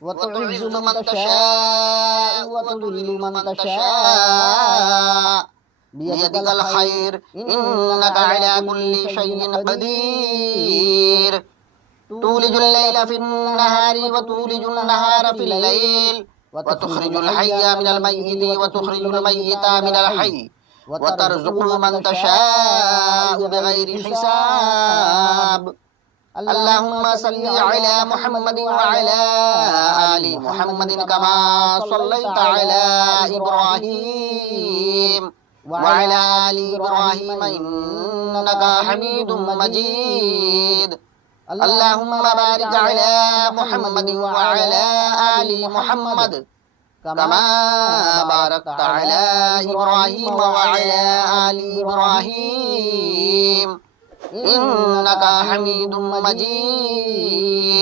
وتعز من تشاء وتذل من تشاء بيدك الخير إنك على كل شيء قدير تولج الليل في النهار وتولج النهار في الليل وتخرج الحي من الميت وتخرج الميت من الحي وترزق من تشاء بغير حساب اللهم صل على محمد وعلى آل محمد كما صليت على إبراهيم وعلى آل إبراهيم إنك حميد مجيد اللهم بارك على محمد وعلى آل محمد كما باركت على إبراهيم وعلى آل إبراهيم إنك حميد مجيد